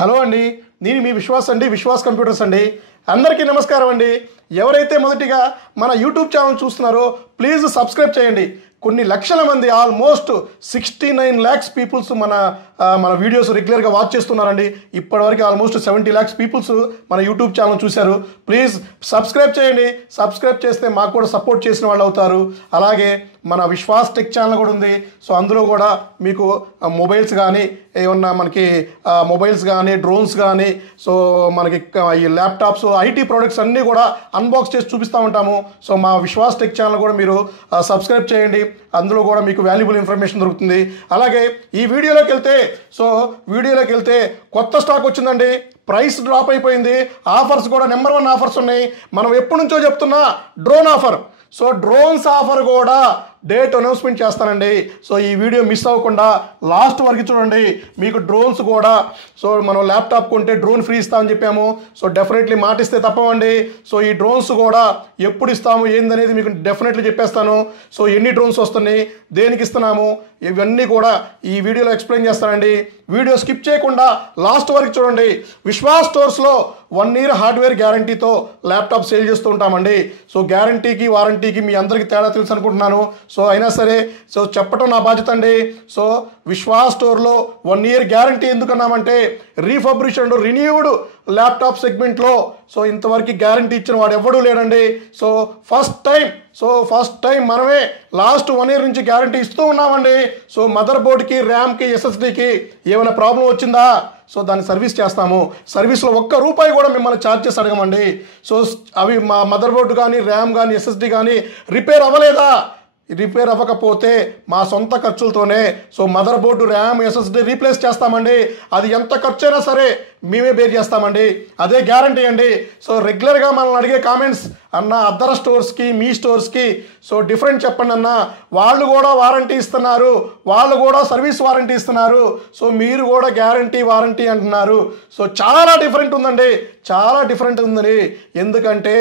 Hello అండి, నేను మీ విశ్వాస్ అండి, విశ్వాస్ కంప్యూటర్స్ అండి. అందరికీ నమస్కారం అండి. ఎవరైతే మొదటిగా మన యూట్యూబ్ ఛానల్ చూస్తున్నారో ప్లీజ్ సబ్స్క్రైబ్ చేయండి. కొన్ని లక్షల మంది, ఆల్మోస్ట్ 69 lakhs పీపుల్స్ మన వీడియోస్ రెగ్యులర్గా వాచ్ చేస్తున్నారండి. ఇప్పటివరకు ఆల్మోస్ట్ 70 lakhs పీపుల్స్ మన యూట్యూబ్ ఛానల్ చూశారు. ప్లీజ్ సబ్స్క్రైబ్ చేయండి. సబ్స్క్రైబ్ చేస్తే మాకు కూడా సపోర్ట్ చేసిన వాళ్ళు అవుతారు. అలాగే మన విశ్వాస్ టెక్ ఛానల్ కూడా ఉంది. సో అందులో కూడా మీకు మొబైల్స్ కానీ ఏమన్నా మనకి మొబైల్స్ కానీ డ్రోన్స్ కానీ సో మనకి ఈ ల్యాప్టాప్స్ ఐటీ ప్రోడక్ట్స్ అన్నీ కూడా అన్బాక్స్ చేసి చూపిస్తూ ఉంటాము. సో మా విశ్వాస్ టెక్ ఛానల్ కూడా మీరు సబ్స్క్రైబ్ చేయండి. అందులో కూడా మీకు వాల్యుబుల్ ఇన్ఫర్మేషన్ దొరుకుతుంది. అలాగే ఈ వీడియోలోకి వెళ్తే కొత్త స్టాక్ వచ్చిందండి. ప్రైస్ డ్రాప్ అయిపోయింది. ఆఫర్స్ కూడా నెంబర్ 1 ఆఫర్స్ ఉన్నాయి. మనం ఎప్పటి నుంచో చెప్తున్నా drone offer. So drones offer కూడా డేట్ అనౌన్స్మెంట్ చేస్తానండి. సో ఈ వీడియో మిస్ అవ్వకుండా లాస్ట్ వరకు చూడండి. మీకు డ్రోన్స్ కూడా సో మనం ల్యాప్టాప్ కొంటే డ్రోన్ ఫ్రీ ఇస్తామని చెప్పాము. సో డెఫినెట్లీ మాటిస్తే తప్పవండి. సో ఈ డ్రోన్స్ కూడా ఎప్పుడు ఇస్తాము ఏందనేది మీకు డెఫినెట్లీ చెప్పేస్తాను. సో ఎన్ని డ్రోన్స్ వస్తున్నాయి, దేనికి ఇస్తున్నాము, ఇవన్నీ కూడా ఈ వీడియోలో ఎక్స్ప్లెయిన్ చేస్తానండి. వీడియో స్కిప్ చేయకుండా లాస్ట్ వరకు చూడండి. విశ్వాస్ స్టోర్స్లో 1 year హార్డ్వేర్ గ్యారంటీతో ల్యాప్టాప్ సేల్ చేస్తూ ఉంటామండి. సో గ్యారంటీకి వారంటీకి మీ అందరికీ తేడా తెలుసు అనుకుంటున్నాను. సో అయినా సరే సో చెప్పటం నా బాధ్యత అండి. సో విశ్వాస్ స్టోర్లో 1 year guarantee ఎందుకన్నామంటే refurbished renewed laptop సెగ్మెంట్లో సో ఇంతవరకు గ్యారంటీ ఇచ్చిన వాడు ఎవడూ లేడండి. సో ఫస్ట్ టైం మనమే లాస్ట్ 1 year నుంచి గ్యారంటీ ఇస్తూ ఉన్నామండి. సో మదర్ బోర్డ్కి, ర్యామ్కి, ఎస్ఎస్డికి ఏమైనా ప్రాబ్లం వచ్చిందా సో దాన్ని సర్వీస్ చేస్తాము. సర్వీస్లో ₹1 కూడా మిమ్మల్ని ఛార్జ్ చేసి అడగమండి. సో అవి మా మదర్ బోర్డు కానీ, ర్యామ్ కానీ, ఎస్ఎస్డి కానీ రిపేర్ అవ్వలేదా, రిపేర్ అవ్వకపోతే మా సొంత ఖర్చులతోనే so motherboard, RAM, SSD replace చేస్తామండి. అది ఎంత ఖర్చు అయినా సరే మేమే బేర్ చేస్తామండి. అదే గ్యారంటీ అండి. సో రెగ్యులర్గా మనల్ని అడిగే కామెంట్స్ అన్న అదర్ స్టోర్స్కి, మీ స్టోర్స్కి సో డిఫరెంట్ చెప్పండి అన్న. వాళ్ళు కూడా వారంటీ ఇస్తున్నారు, వాళ్ళు కూడా సర్వీస్ వారంటీ ఇస్తున్నారు. సో మీరు కూడా గ్యారంటీ వారంటీ అంటున్నారు. సో చాలా డిఫరెంట్ ఉందండి, చాలా డిఫరెంట్ ఉందండి. ఎందుకంటే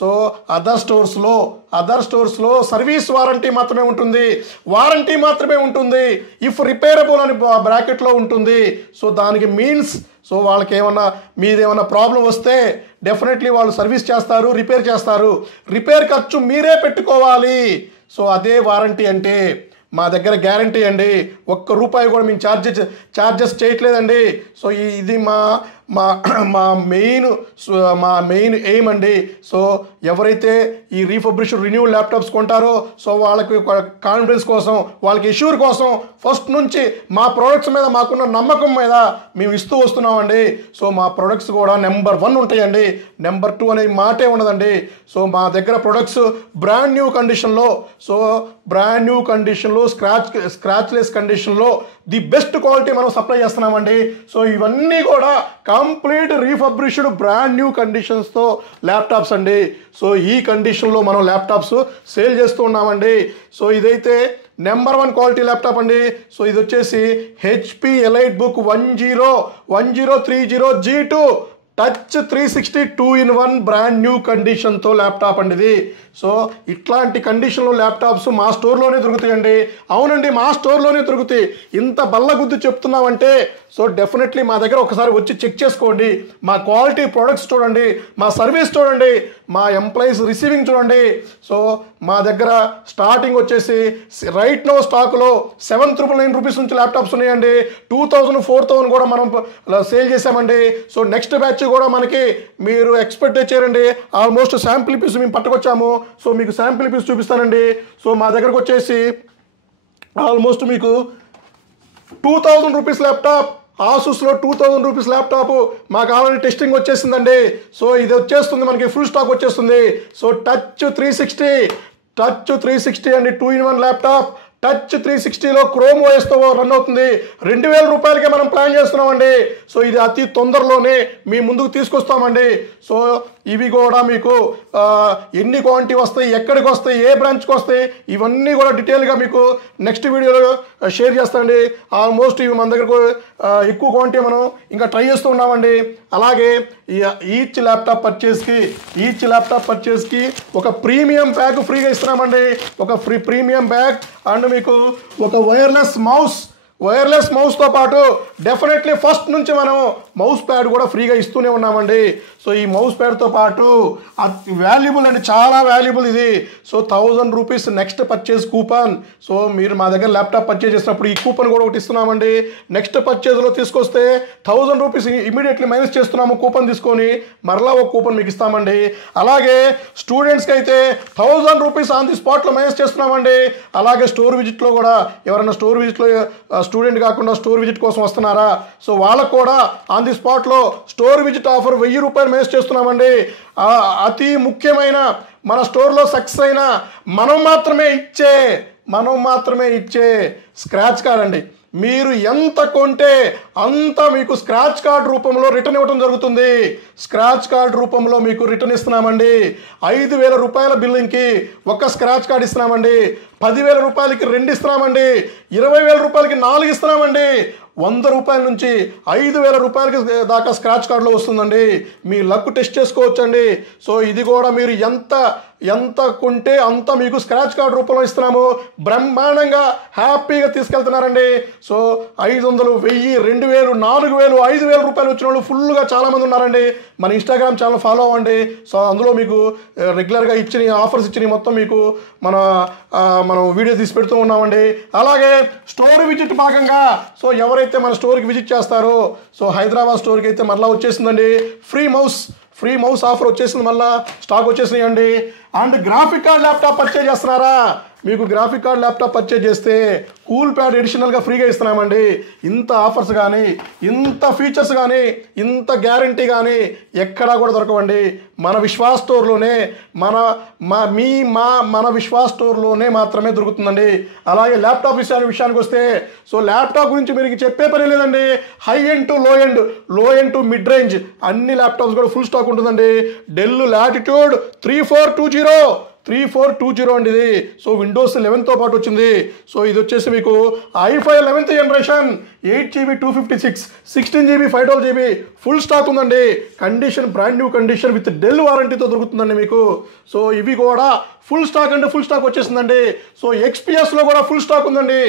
సో అదర్ స్టోర్స్లో సర్వీస్ వారంటీ మాత్రమే ఉంటుంది, వారంటీ మాత్రమే ఉంటుంది. ఇఫ్ రిపేరబుల్ అని బ్రాకెట్లో ఉంటుంది. సో దానికి మీన్స్ సో వాళ్ళకి ఏమన్నా మీదేమన్నా ప్రాబ్లం వస్తే డెఫినెట్లీ వాళ్ళు సర్వీస్ చేస్తారు, రిపేర్ చేస్తారు. రిపేర్ ఖర్చు మీరే పెట్టుకోవాలి. సో అదే వారంటీ అంటే మా దగ్గర గ్యారంటీ అండి. ₹1 కూడా మేము ఛార్జెస్ చేయట్లేదండి. సో ఇది మా మెయిన్ ఎయిమ్ అండి. సో ఎవరైతే ఈ రీఫబ్రిష్డ్ రిన్యూడ్ ల్యాప్టాప్స్ కొంటారో సో వాళ్ళకి కాన్ఫిడెన్స్ కోసం, వాళ్ళకి ఎష్యూర్ కోసం ఫస్ట్ నుంచి మా ప్రోడక్ట్స్ మీద మాకున్న నమ్మకం మీద మేము ఇస్తూ వస్తున్నామండి. సో మా ప్రొడక్ట్స్ కూడా నెంబర్ 1 ఉంటాయండి. నెంబర్ 2 అనే మాటే ఉండదండి. సో మా దగ్గర ప్రొడక్ట్స్ బ్రాండ్ న్యూ కండిషన్లో స్క్రాచ్లెస్ కండిషన్లో ది బెస్ట్ క్వాలిటీ మనం సప్లై చేస్తున్నామండి. సో ఇవన్నీ కూడా కంప్లీట్ రీఫబ్రిష్డ్ బ్రాండ్ న్యూ కండిషన్స్తో ల్యాప్టాప్స్ అండి. సో ఈ కండిషన్లో మనం ల్యాప్టాప్స్ సేల్ చేస్తూ ఉన్నామండి. సో ఇదైతే నెంబర్ 1 క్వాలిటీ ల్యాప్టాప్ అండి. సో ఇది వచ్చేసి HP EliteBook 1030 G2 touch 360 2-in-1 brand new కండిషన్తో ల్యాప్టాప్ అండి ఇది. సో ఇట్లాంటి కండిషన్లో ల్యాప్టాప్స్ మా స్టోర్లోనే దొరుకుతాయండి. అవునండి, మా స్టోర్లోనే దొరుకుతాయి. ఇంత బల్లగుద్దు చెప్తున్నామంటే సో డెఫినెట్లీ మా దగ్గర ఒకసారి వచ్చి చెక్ చేసుకోండి. మా క్వాలిటీ ప్రొడక్ట్స్ చూడండి, మా సర్వీస్ చూడండి, మా ఎంప్లాయీస్ రిసీవింగ్ చూడండి. సో మా దగ్గర స్టార్టింగ్ వచ్చేసి రైట్ నో స్టాక్లో ₹799 నుంచి ల్యాప్టాప్స్ ఉన్నాయండి. 2000, 4000 కూడా మనం సేల్ చేసామండి. సో నెక్స్ట్ బ్యాచ్ కూడా మనకి మీరు ఎక్స్పెక్ట్ చేయండి. ఆల్మోస్ట్ శాంపిల్ పీస్ మేము పట్టుకొచ్చాము. సో మీకు శాంపిల్ పీస్ చూపిస్తానండి. సో మా దగ్గరకు వచ్చేసి ఆల్మోస్ట్ మీకు ₹2000 ల్యాప్టాప్, ఆసూస్లో ₹2000 ల్యాప్టాప్ మాకు ఆల్రెడీ టెస్టింగ్ వచ్చేసిందండి. సో ఇది వచ్చేస్తుంది, మనకి ఫుల్ స్టాక్ వచ్చేస్తుంది. సో టచ్ 360 అండి, 2-in-1 ల్యాప్టాప్. టచ్ 360లో క్రోమ్ ఓఎస్తో రన్ అవుతుంది. ₹2000 మనం ప్లాన్ చేస్తున్నామండి. సో ఇది అతి తొందరలోనే మీ ముందుకు తీసుకొస్తామండి. సో ఇవి కూడా మీకు ఎన్ని క్వాంటిటీ వస్తాయి, ఎక్కడికి వస్తాయి, ఏ బ్రాంచ్కి వస్తాయి, ఇవన్నీ కూడా డీటెయిల్గా మీకు నెక్స్ట్ వీడియోలో షేర్ చేస్తామండి. ఆల్మోస్ట్ ఇవి మన దగ్గరకు ఎక్కువ క్వాంటిటీ మనం ఇంకా ట్రై చేస్తూ ఉన్నామండి. అలాగే ఈచ్ ల్యాప్టాప్ పర్చేస్కి ఒక ప్రీమియం బ్యాగ్ ఫ్రీగా ఇస్తున్నామండి. ఒక ప్రీమియం బ్యాగ్ అండ్ మీకు ఒక వైర్లెస్ మౌస్తో పాటు డెఫినెట్లీ ఫస్ట్ నుంచి మనం మౌస్ ప్యాడ్ కూడా ఫ్రీగా ఇస్తూనే ఉన్నామండి. సో ఈ మౌస్ ప్యాడ్తో పాటు వాల్యుబుల్ అండి, చాలా వాల్యుబుల్ ఇది. So 1000 rupees next purchase coupon. So మీరు మా దగ్గర ల్యాప్టాప్ పర్చేజ్ చేసినప్పుడు ఈ కూపన్ కూడా ఒకటి ఇస్తున్నామండి. నెక్స్ట్ పర్చేజ్లో తీసుకొస్తే 1000 రూపీస్ ఇమీడియట్లీ మైనస్ చేస్తున్నాము కూపన్ తీసుకొని, మరలా ఒక కూపన్ మీకు ఇస్తామండి. అలాగే స్టూడెంట్స్కి అయితే 1000 రూపీస్ ఆన్ ది స్పాట్లో మైనస్ చేస్తున్నామండి. అలాగే స్టోర్ విజిట్లో కూడా ఎవరైనా స్టోర్ విజిట్లో స్టూడెంట్ కాకుండా స్టోర్ విజిట్ కోసం వస్తున్నారా, సో వాళ్ళకు కూడా ఆన్ ది స్పాట్లో స్టోర్ విజిట్ ఆఫర్ 1000 రూపాయలు మైనస్ చేస్తున్నామండి. అతి ముఖ్యమైన మన స్టోర్లో సక్సెస్ అయిన మనం మాత్రమే ఇచ్చే స్క్రాచ్ కార్డ్ అండి. మీరు ఎంత కొంటే అంత మీకు స్క్రాచ్ కార్డ్ రూపంలో రిటర్న్ ఇవ్వడం జరుగుతుంది. స్క్రాచ్ కార్డ్ రూపంలో మీకు రిటర్న్ ఇస్తున్నామండి. 5000 రూపాయల బిల్లింగ్కి ఒక స్క్రాచ్ కార్డ్ ఇస్తున్నామండి. 10,000 రూపాయలకి 2 ఇస్తున్నామండి. 20,000 రూపాయలకి 4 ఇస్తున్నామండి. 100 రూపాయల నుంచి 5,000 రూపాయలకి దాకా స్క్రాచ్ కార్డులో వస్తుందండి. మీ లక్ టెస్ట్ చేసుకోవచ్చండి. సో ఇది కూడా మీరు ఎంత కొంటే అంత మీకు స్క్రాచ్ కార్డ్ రూపంలో ఇస్తున్నాము. బ్రహ్మాండంగా హ్యాపీగా తీసుకెళ్తున్నారండి. సో 500, 1000, 2000, 4000, 5000 రూపాయలు వచ్చిన వాళ్ళు ఫుల్గా చాలామంది ఉన్నారండి. మన ఇన్స్టాగ్రామ్ ఛానల్ ఫాలో అవ్వండి. సో అందులో మీకు రెగ్యులర్గా ఇచ్చిన ఆఫర్స్ ఇచ్చినవి మొత్తం మీకు మనం వీడియో తీసి పెడుతూ ఉన్నామండి. అలాగే స్టోర్ విజిట్ భాగంగా సో ఎవరైతే మన స్టోర్కి విజిట్ చేస్తారో, సో హైదరాబాద్ స్టోర్కి అయితే మళ్ళీ వచ్చేసిందండి ఫ్రీ మౌస్ ఆఫర్ వచ్చేసింది, మళ్ళీ స్టాక్ వచ్చేసినాయండి. And graphic card laptop purchase చేస్తున్నారా, మీకు గ్రాఫిక్ కార్డ్ ల్యాప్టాప్ పర్చేజ్ చేస్తే కూల్ ప్యాడ్ అడిషనల్గా ఫ్రీగా ఇస్తున్నామండి. ఇంత ఆఫర్స్ కానీ, ఇంత ఫీచర్స్ కానీ, ఇంత గ్యారంటీ కానీ ఎక్కడా కూడా దొరకవండి. మన విశ్వాస్ స్టోర్లోనే మన విశ్వాస్ స్టోర్లోనే మాత్రమే దొరుకుతుందండి. అలాగే ల్యాప్టాప్ విషయానికి వస్తే, సో ల్యాప్టాప్ గురించి మీరు చెప్పే పని లేదండి. హై ఎండ్ టు లో ఎండ్ టు మిడ్ రేంజ్ అన్ని ల్యాప్టాప్స్ కూడా ఫుల్ స్టాక్ ఉంటుందండి. డెల్ లాటిట్యూడ్ 3420 అండి ఇది. సో విండోస్ 11తో పాటు వచ్చింది. సో ఇది వచ్చేసి మీకు i5 11th generation 8GB 256 16GB 512GB full stock ఉందండి. Condition brand new condition with Dell వారంటీతో దొరుకుతుందండి మీకు. సో ఇవి కూడా ఫుల్ స్టాక్ వచ్చేసిందండి. సో XPSలో కూడా ఫుల్ స్టాక్ ఉందండి.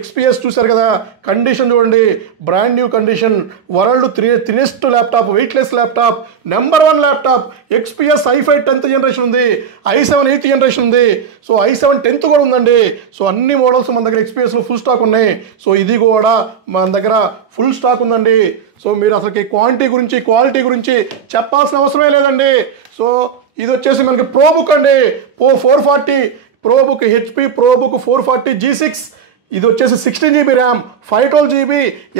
XPS చూసారు కదా, కండిషన్ చూడండి, brand new condition, world thinnest laptop, weightless laptop, number 1 laptop. XPS i5 10th generation ఉంది, i7 8th జనరేషన్ ఉంది, సో i7 10th కూడా ఉందండి. సో అన్ని మోడల్స్ మన దగ్గర XPSలో ఫుల్ స్టాక్ ఉన్నాయి. సో ఇది కూడా మన దగ్గర ఫుల్ స్టాక్ ఉందండి. సో మీరు అసలుకి క్వాలిటీ గురించి చెప్పాల్సిన అవసరమే లేదండి. సో ఇది వచ్చేసి మనకి ప్రోబుక్ అండి, 440 ప్రోబుక్, HP ప్రోబుక్ 440 G6. ఇది వచ్చేసి 16GB RAM, 512GB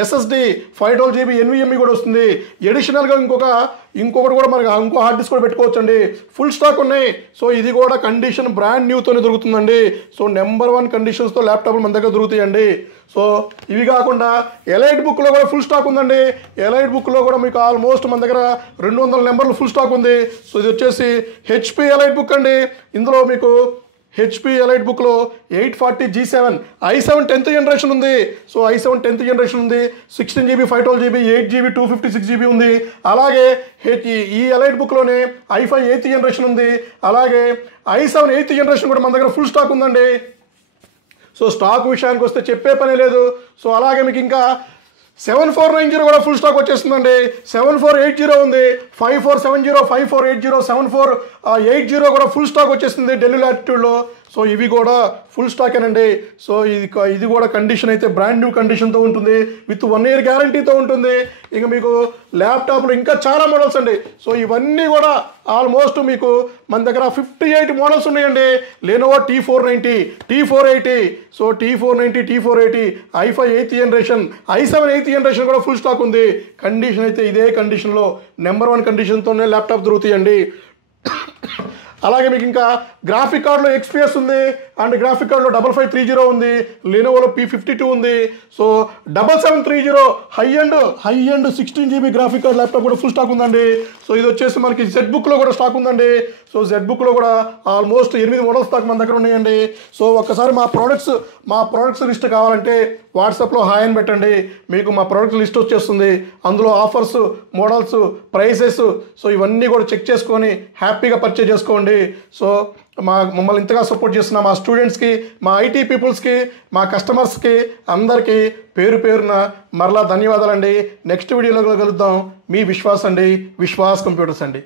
SSD, 512GB NVMe కూడా వస్తుంది. ఎడిషనల్గా ఇంకొకటి కూడా మనకి ఇంకో హార్డ్ డిస్క్ కూడా పెట్టుకోవచ్చండి. ఫుల్ స్టాక్ ఉన్నాయి. సో ఇది కూడా కండిషన్ బ్రాండ్ న్యూతోనే దొరుకుతుందండి. సో నెంబర్ 1 కండిషన్స్తో ల్యాప్టాప్లు మన దగ్గర దొరుకుతాయండి. సో ఇవి కాకుండా ఎలైట్ బుక్లో కూడా ఫుల్ స్టాక్ ఉందండి. ఎలైట్ బుక్లో కూడా మీకు ఆల్మోస్ట్ మన దగ్గర 200 నెంబర్లు ఫుల్ స్టాక్ ఉంది. సో ఇది వచ్చేసి HP ఎలైట్ బుక్ అండి. ఇందులో మీకు HP ఎలైట్ బుక్లో 840 G7 i7 10th జనరేషన్ ఉంది. సో i7 10th జనరేషన్ ఉంది, 16GB 512GB 8GB 256GB ఉంది. అలాగే ఈ ఎలైట్ బుక్లోనే i5 8th జనరేషన్ ఉంది. అలాగే i7 8th జనరేషన్ కూడా మన దగ్గర ఫుల్ స్టాక్ ఉందండి. సో స్టాక్ విషయానికి వస్తే చెప్పే పని లేదు. సో అలాగే మీకు ఇంకా 7490 కూడా ఫుల్ స్టాక్ వచ్చేస్తుందండి. 7480 ఉంది, 5470, 5480, 7480 కూడా ఫుల్ స్టాక్ వచ్చేస్తుంది డెల్ లాటిట్యూడ్లో. సో ఇవి కూడా ఫుల్ స్టాకేనండి. సో ఇది కూడా కండిషన్ అయితే బ్రాండ్ న్యూ కండిషన్తో ఉంటుంది, విత్ 1 year గ్యారంటీతో ఉంటుంది. ఇక మీకు ల్యాప్టాప్లో ఇంకా చాలా మోడల్స్ అండి. సో ఇవన్నీ కూడా ఆల్మోస్ట్ మీకు మన దగ్గర 58 మోడల్స్ ఉన్నాయండి. Lenovo T490, T480, so T490, T480, i5 8th generation, i7 8th generation కూడా ఫుల్ స్టాక్ ఉంది. కండిషన్ అయితే ఇదే కండిషన్లో నెంబర్ 1 కండిషన్తోనే ల్యాప్టాప్ దొరుకుతాయండి. అలాగే మీకు ఇంకా గ్రాఫిక్ కార్డులో XPS ఉంది, అండ్ గ్రాఫిక్ కార్డులో 5530 ఉంది, లెనోవోలో P52 ఉంది. So 7730 high and 16GB graphic card laptop కూడా ఫుల్ స్టాక్ ఉందండి. సో ఇది వచ్చేసి మనకి ZBookలో కూడా స్టాక్ ఉందండి. సో ZBookలో కూడా ఆల్మోస్ట్ 8 మోడల్స్ స్టాక్ మన దగ్గర ఉన్నాయండి. సో ఒక్కసారి మా ప్రోడక్ట్స్ లిస్ట్ కావాలంటే వాట్సాప్లో హాయ్ అని పెట్టండి, మీకు మా ప్రోడక్ట్ లిస్ట్ వచ్చేస్తుంది. అందులో ఆఫర్స్, మోడల్స్, ప్రైసెస్, సో ఇవన్నీ కూడా చెక్ చేసుకొని హ్యాపీగా పర్చేజ్ చేసుకోండి. సో మమ్మల్ని ఇంతగా సపోర్ట్ చేస్తున్న మా స్టూడెంట్స్కి, మా ఐటీ పీపుల్స్కి, మా కస్టమర్స్కి అందరికీ పేరు పేరున మరలా ధన్యవాదాలండి. నెక్స్ట్ వీడియోలో కలుద్దాం. మీ విశ్వాస్ అండి, విశ్వాస్ కంప్యూటర్స్ అండి.